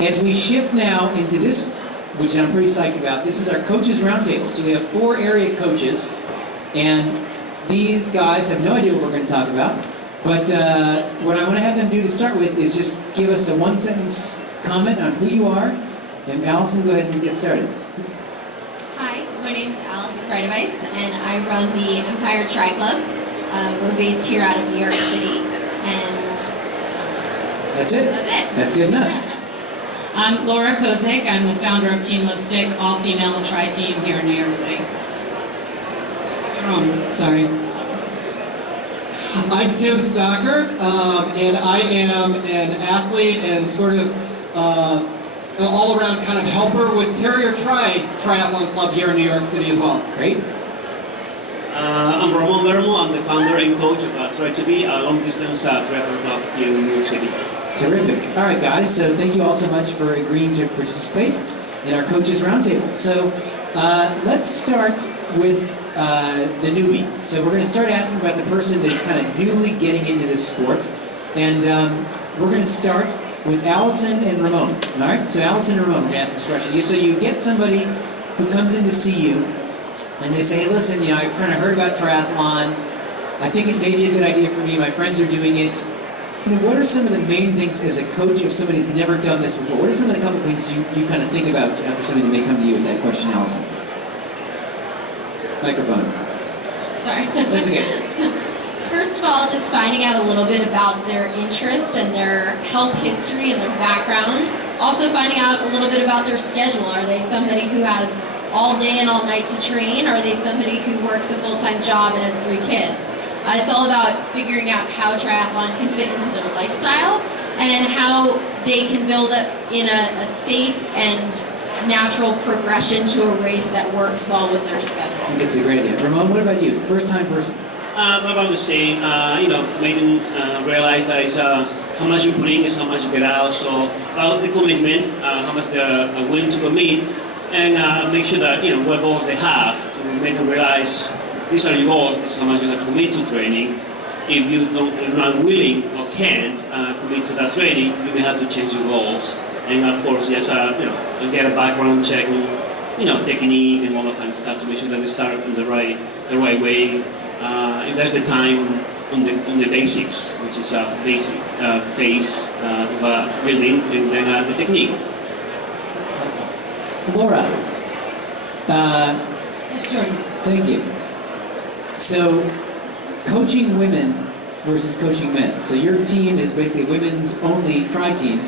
As we shift now into this, which I'm pretty psyched about, this is our coaches roundtable. So we have 4 area coaches, and these guys have no idea what we're going to talk about. But what I want to have them do to start with is just give us a 1-sentence comment on who you are. And Allison, go ahead and get started. Hi, my name is Allison Friedeweiss, and I run the Empire Tri Club. We're based here out of New York City, and that's it. That's it. That's good enough. I'm Laura Kozik. I'm the founder of Team Lipstick, all-female tri-team here in New York City. Sorry. I'm Tim Stockert, and I am an athlete and sort of an all-around kind of helper with Terrier Triathlon Club here in New York City as well. Great. I'm Ramon Vermo. I'm the founder and coach of Try to Be, a long-distance triathlon club here in New York City. Terrific. All right, guys, so thank you all so much for agreeing to participate in our Coaches Roundtable. So let's start with the newbie. So we're going to start asking about the person that's kind of newly getting into this sport. And we're going to start with Allison and Ramon. All right? So Allison and Ramon, we're going to ask this question. So you get somebody who comes in to see you, and they say, hey, listen, you know, I kind of heard about triathlon. I think it may be a good idea for me. My friends are doing it. You know, what are some of the main things as a coach if somebody who's never done this before? What are some of the couple things you kind of think about for somebody that may come to you with that question, Allison? Microphone. Sorry. That's okay. First of all, just finding out a little bit about their interest and their health history and their background. Also finding out a little bit about their schedule. Are they somebody who has all day and all night to train, or are they somebody who works a full-time job and has 3 kids? It's all about figuring out how triathlon can fit into their lifestyle and how they can build up in a safe and natural progression to a race that works well with their schedule. I think it's a great idea. Ramon, what about you? It's the first-time person. About the same, you know, made them realize that it's, how much you bring is how much you get out. So about the commitment, how much they're willing to commit, and make sure that, you know, what goals they have to make them realize these are your goals, this is how much you have to commit to training. If you're not willing or can't commit to that training, you may have to change your goals. And of course, just you know, get a background check on, you know, technique and all that kind of stuff to make sure that they start in the right way. If there's the time on the basics, which is a basic phase of building, and then the technique. Laura. Yes, Jordan. Thank you. So, coaching women versus coaching men. So your team is basically women's only tri-team.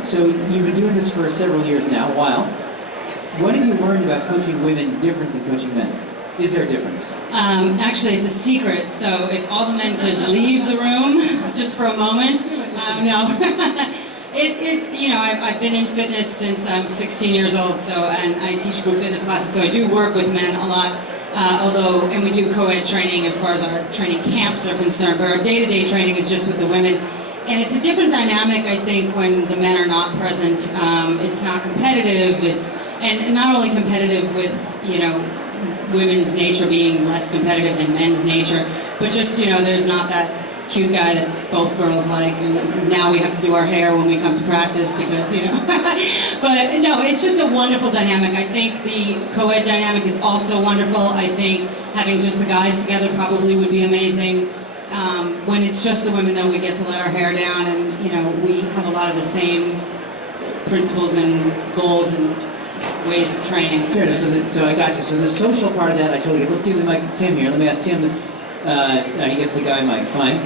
So you've been doing this for several years now, a while. Yes. What have you learned about coaching women different than coaching men? Is there a difference? Actually, it's a secret, so if all the men could leave the room just for a moment. No. You know, I've been in fitness since I'm 16 years old, and I teach group fitness classes, so I do work with men a lot. And we do co-ed training as far as our training camps are concerned, but our day-to-day training is just with the women. And it's a different dynamic, I think, when the men are not present. It's not competitive, and not only competitive with, you know, women's nature being less competitive than men's nature, but just, you know, there's not that cute guy that both girls like, and now we have to do our hair when we come to practice because, you know. But no, it's just a wonderful dynamic. I think the co-ed dynamic is also wonderful. I think having just the guys together probably would be amazing. When it's just the women, though, we get to let our hair down, and, you know, we have a lot of the same principles and goals and ways of training. Fair enough. So I got you. So the social part of that, I totally get. Let's give the mic to Tim here. Let me ask Tim. He gets the guy mic. Fine.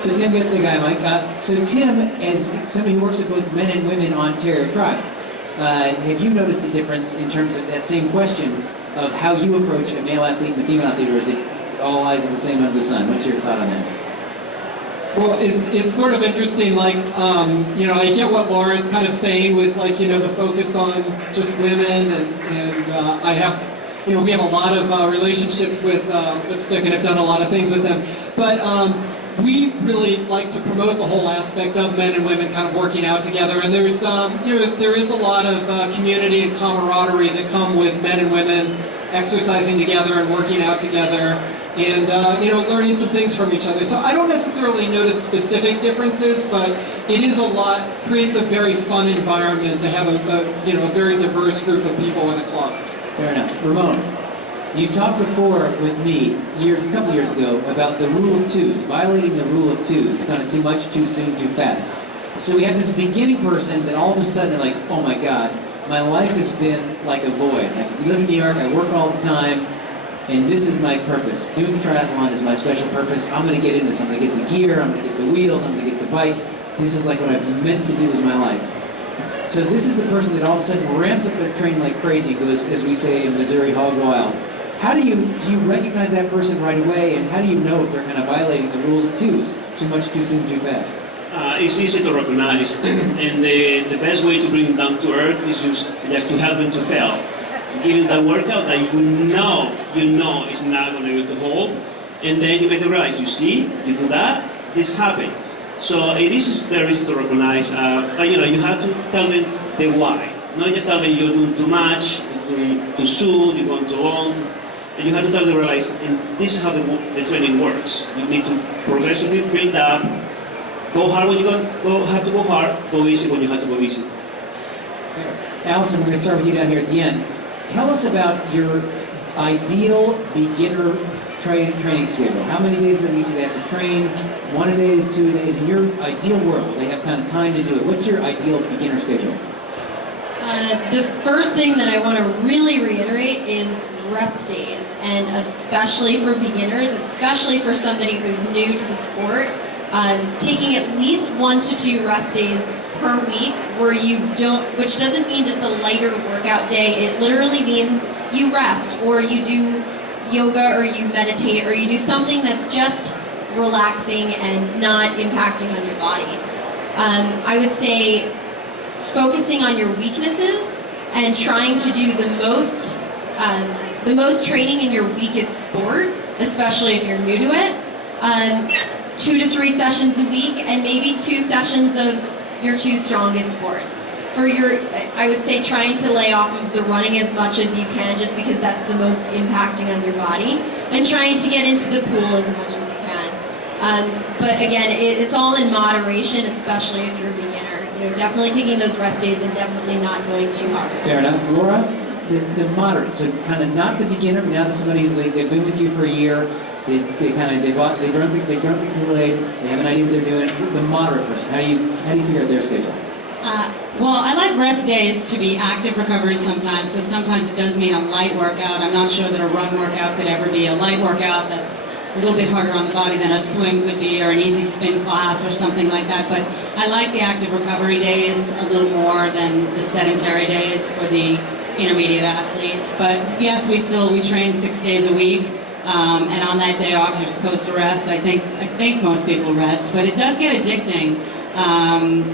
So Tim gets the guy mic. So Tim, as somebody who works with both men and women on Terrier Tribe, have you noticed a difference in terms of that same question of how you approach a male athlete and a female athlete, or is it all eyes are the same under the sun? What's your thought on that? Well, it's sort of interesting, like, you know, I get what Laura's kind of saying with, like, you know, the focus on just women, and I have, you know, we have a lot of relationships with Lipstick and have done a lot of things with them, but we really like to promote the whole aspect of men and women kind of working out together, and there's, you know, there is a lot of community and camaraderie that come with men and women exercising together and working out together. and learning some things from each other. So I don't necessarily notice specific differences, but it is creates a very fun environment to have a very diverse group of people in a club. Fair enough. Ramon, you talked before with me a couple years ago about the rule of twos, violating the rule of twos, kind of too much, too soon, too fast. So we have this beginning person that all of a sudden they're like, oh my God, my life has been like a void. I live in New York, I work all the time, and this is my purpose. Doing triathlon is my special purpose. I'm going to get into this. I'm going to get the gear, I'm going to get the wheels, I'm going to get the bike. This is like what I've meant to do with my life. So this is the person that all of a sudden ramps up their training like crazy, goes, as we say in Missouri, hog wild. How do you recognize that person right away, and how do you know if they're kind of violating the rules of twos? Too much, too soon, too fast? It's easy to recognize, and the best way to bring them down to earth is just to help them to fail. Give them that workout that you know is not going to be able to hold, and then you make them realize, you see, you do that, this happens. So it is very easy to recognize, but you have to tell them the why. Not just tell them you're doing too much, you're doing too soon, you're going too long, and you have to tell them realize, and this is how the training works. You need to progressively build up. Go hard when you have to go hard, go easy when you have to go easy. Allison, we're going to start with you down here at the end. Tell us about your ideal beginner training schedule. How many days a week do they have to train? 1 a day, 2 a days? In your ideal world, they have kind of time to do it. What's your ideal beginner schedule? The first thing that I want to really reiterate is rest days, and especially for beginners, especially for somebody who's new to the sport. Taking at least 1 to 2 rest days per week which doesn't mean just a lighter workout day. It literally means you rest, or you do yoga, or you meditate, or you do something that's just relaxing and not impacting on your body. I would say focusing on your weaknesses and trying to do the most training in your weakest sport, especially if you're new to it. 2 to 3 sessions a week, and maybe 2 sessions of your 2 strongest sports. I would say trying to lay off of the running as much as you can, just because that's the most impacting on your body, and trying to get into the pool as much as you can. But again, it's all in moderation, especially if you're a beginner. Definitely taking those rest days and definitely not going too hard. Fair enough. Laura, the moderate, so kind of not the beginner, but now that somebody who's they've been with you for a year, they drunk the Kool-Aid, they have an idea what they're doing. The moderate person, how do you figure out their schedule? Well, I like rest days to be active recovery sometimes, so sometimes it does mean a light workout. I'm not sure that a run workout could ever be a light workout. That's a little bit harder on the body than a swim could be, or an easy spin class or something like that. But I like the active recovery days a little more than the sedentary days for the intermediate athletes. But yes, we train 6 days a week. And on that day off, you're supposed to rest. I think most people rest, but it does get addicting,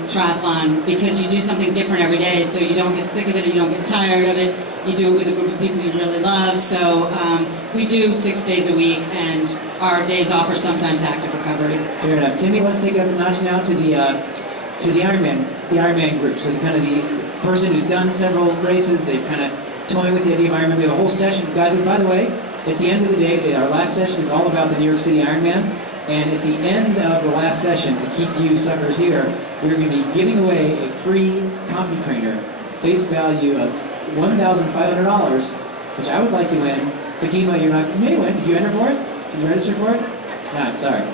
triathlon, because you do something different every day, so you don't get sick of it, and you don't get tired of it. You do it with a group of people you really love. So we do 6 days a week, and our days off are sometimes active recovery. Fair enough. Timmy, let's take it up a notch now to the Ironman group. So the person who's done several races, they've kind of toying with the idea of Ironman. We have a whole session, by the way. At the end of the day today, our last session is all about the New York City Ironman, and at the end of the last session, to keep you suckers here, we're going to be giving away a free CompuTrainer, face value of $1,500, which I would like to win. Fatima, you may win. Did you enter for it? Did you register for it? No, sorry.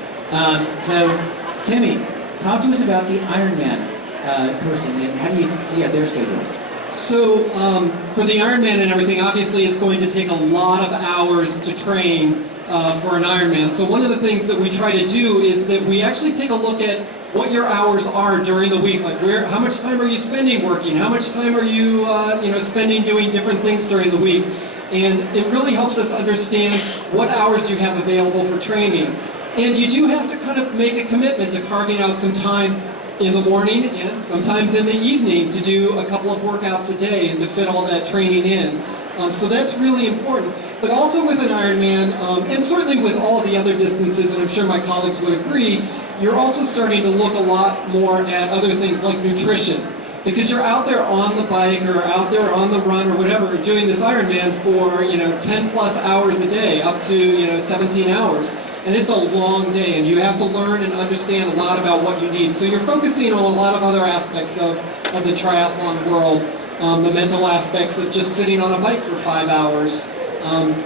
So, Timmy, talk to us about the Ironman person, and how do you get their schedule? So for the Ironman and everything, obviously it's going to take a lot of hours to train for an Ironman. So one of the things that we try to do is that we actually take a look at what your hours are during the week. Like how much time are you spending working? How much time are you spending doing different things during the week? And it really helps us understand what hours you have available for training. And you do have to kind of make a commitment to carving out some time in the morning and sometimes in the evening to do a couple of workouts a day and to fit all that training in. So that's really important. But also with an Ironman, and certainly with all the other distances, and I'm sure my colleagues would agree, you're also starting to look a lot more at other things like nutrition. because you're out there on the bike or out there on the run or whatever doing this Ironman for 10 plus hours a day, up to 17 hours, and it's a long day, and you have to learn and understand a lot about what you need. So you're focusing on a lot of other aspects of the triathlon world, the mental aspects of just sitting on a bike for 5 hours.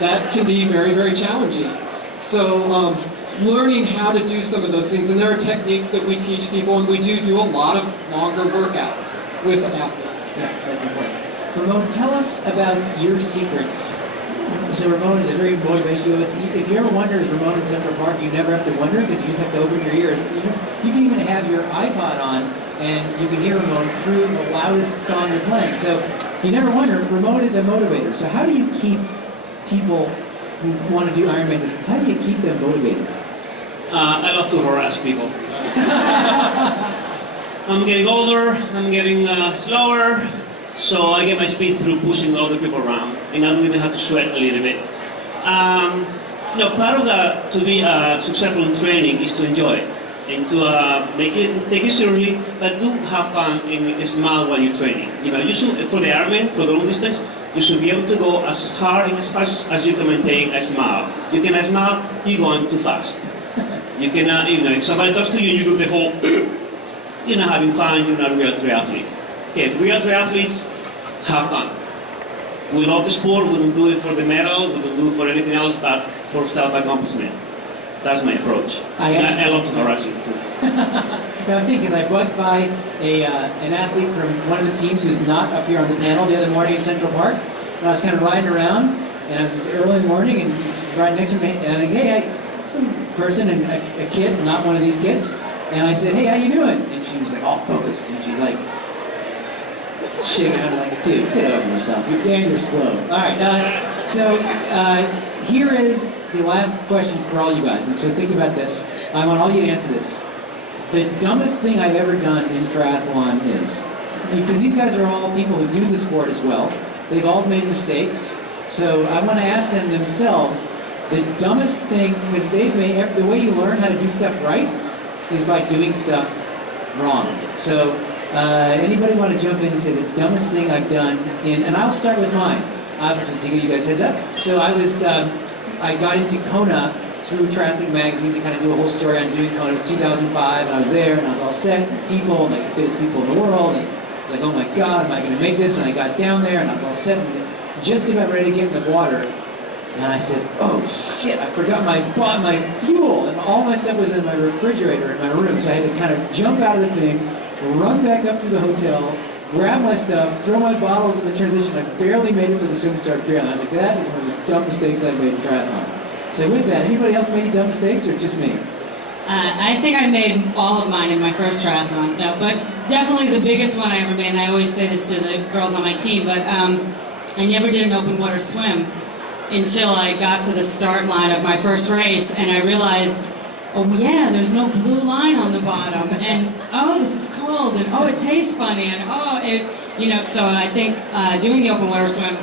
That can be very, very challenging. So learning how to do some of those things, and there are techniques that we teach people, and we do a lot of longer workouts with athletes. Yeah, that's important. Ramon, tell us about your secrets. So Ramon is a very motivational. If you ever wonder, is Ramon in Central Park, you never have to wonder because you just have to open your ears. You can even have your iPod on and you can hear Ramon through the loudest song you're playing. So you never wonder, Ramon is a motivator. So how do you keep people who want to do Ironman distance, how do you keep them motivated? I love to harass people. I'm getting older, I'm getting slower, so I get my speed through pushing other people around, and I don't even have to sweat a little bit. Part of to be successful in training is to enjoy it, and to take it seriously, but do have fun and smile while you're training. You should, for the Ironman, for the long distance, you should be able to go as hard and as fast as you can maintain a smile. You cannot smile, you're going too fast. You cannot, if somebody talks to you, you do the whole, you're not having fun, you're not a real triathlete. Okay, real triathletes have fun. We love the sport, we don't do it for the medal, we don't do it for anything else but for self-accomplishment. That's my approach. I love to harass it too. Now I think, because I walked by an athlete from one of the teams who's not up here on the panel the other morning in Central Park, and I was kind of riding around, and I was just early in the morning, and he was riding next to me, and I'm like, hey, some person, and a kid, not one of these kids, and I said, hey, how you doing? And she was like, all focused, and she's like, shaking, I'm like, dude, get over yourself, you're slow. All right, here is the last question for all you guys, and so think about this. I want all you to answer this. The dumbest thing I've ever done in triathlon is, because these guys are all people who do the sport as well, they've all made mistakes, so I want to ask them themselves, the dumbest thing, because they've made, the way you learn how to do stuff right is by doing stuff wrong. So anybody want to jump in and say the dumbest thing I've done and I'll start with mine, obviously to give you guys a heads up. So I got into Kona through Triathlete Magazine to kind of do a whole story on doing Kona. It was 2005, and I was there, and I was all set, and people, and like the fittest people in the world, and I was like, oh my God, am I going to make this? And I got down there, and I was all set, and just about ready to get in the water, and I said, oh shit, I forgot my fuel, and all my stuff was in my refrigerator in my room, so I had to kind of jump out of the thing, run back up to the hotel, grab my stuff, throw my bottles in the transition. I barely made it for the swim start barely. I was like, that is one of the dumb mistakes I've made in triathlon. So with that, anybody else made any dumb mistakes, or just me? I think I made all of mine in my first triathlon. No, but definitely the biggest one I ever made, and I always say this to the girls on my team, but I never did an open water swim until I got to the start line of my first race, and I realized, oh yeah, there's no blue line on the bottom, and oh, this is cold, and oh, it tastes funny, and oh, so I think doing the open water swim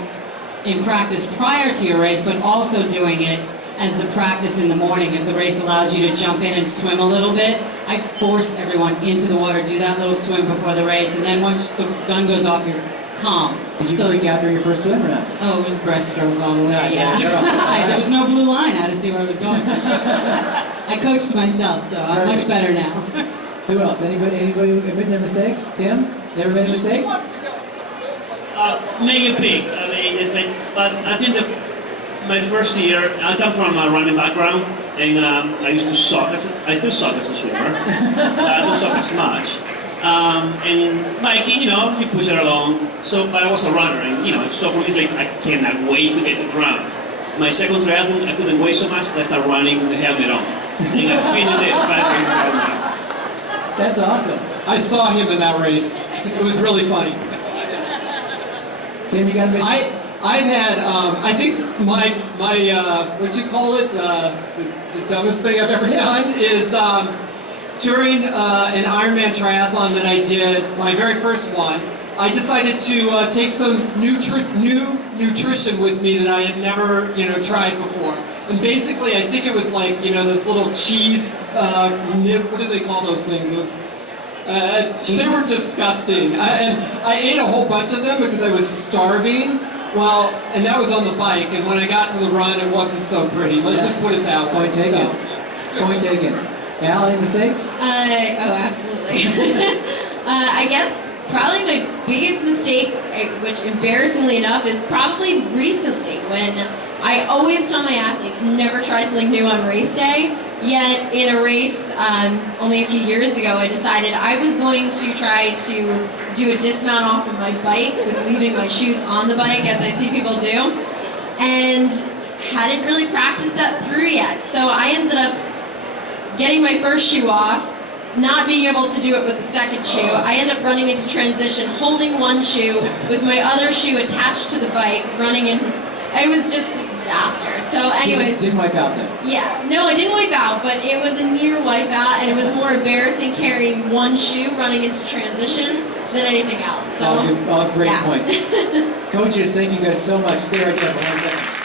in practice prior to your race, but also doing it as the practice in the morning. If the race allows you to jump in and swim a little bit, I force everyone into the water, do that little swim before the race, and then once the gun goes off, you're calm. Did you freak out during your first swim or not? Oh, it was breaststroke all the way, yeah. There was no blue line, I had to see where I was going. I coached myself, so I'm much better now. Who else? Anybody admit their mistakes? Tim? Never made a mistake? Make it big. But I think my first year, I come from a running background, and I used to suck. I still suck as a swimmer, but I don't suck as much. And biking, you push it along. So, but I was a runner, and so for me, it's like I cannot wait to get to the ground. My second triathlon, I couldn't wait so much that I started running with the helmet on. And I finished it 5 minutes ago. That's awesome. I saw him in that race. It was really funny. Tim, you got a mistake? I've had, I think my what you call it, the dumbest thing I've ever done is during an Ironman triathlon that I did, my very first one, I decided to take some new nutrition with me that I had never, tried before. And basically, I think it was like, those little cheese, what do they call those things? They were disgusting. And I ate a whole bunch of them because I was starving. Well, and that was on the bike, and when I got to the run, it wasn't so pretty. Let's just put it that way. Point taken. Point taken. Al, any mistakes? Oh, absolutely. I guess probably my biggest mistake, which embarrassingly enough, is probably recently when I always tell my athletes never try something new on race day. Yet in a race only a few years ago, I decided I was going to try to do a dismount off of my bike with leaving my shoes on the bike, as I see people do, and hadn't really practiced that through yet. So I ended up getting my first shoe off, not being able to do it with the second shoe. I ended up running into transition, holding one shoe with my other shoe attached to the bike, running in. It was just a disaster. So anyways. Didn't wipe out then? Yeah. No, I didn't wipe out, but it was a near wipe out, and it was more embarrassing carrying one shoe running into transition than anything else. So, All great yeah. points. Coaches, thank you guys so much. Stay right there for 1 second.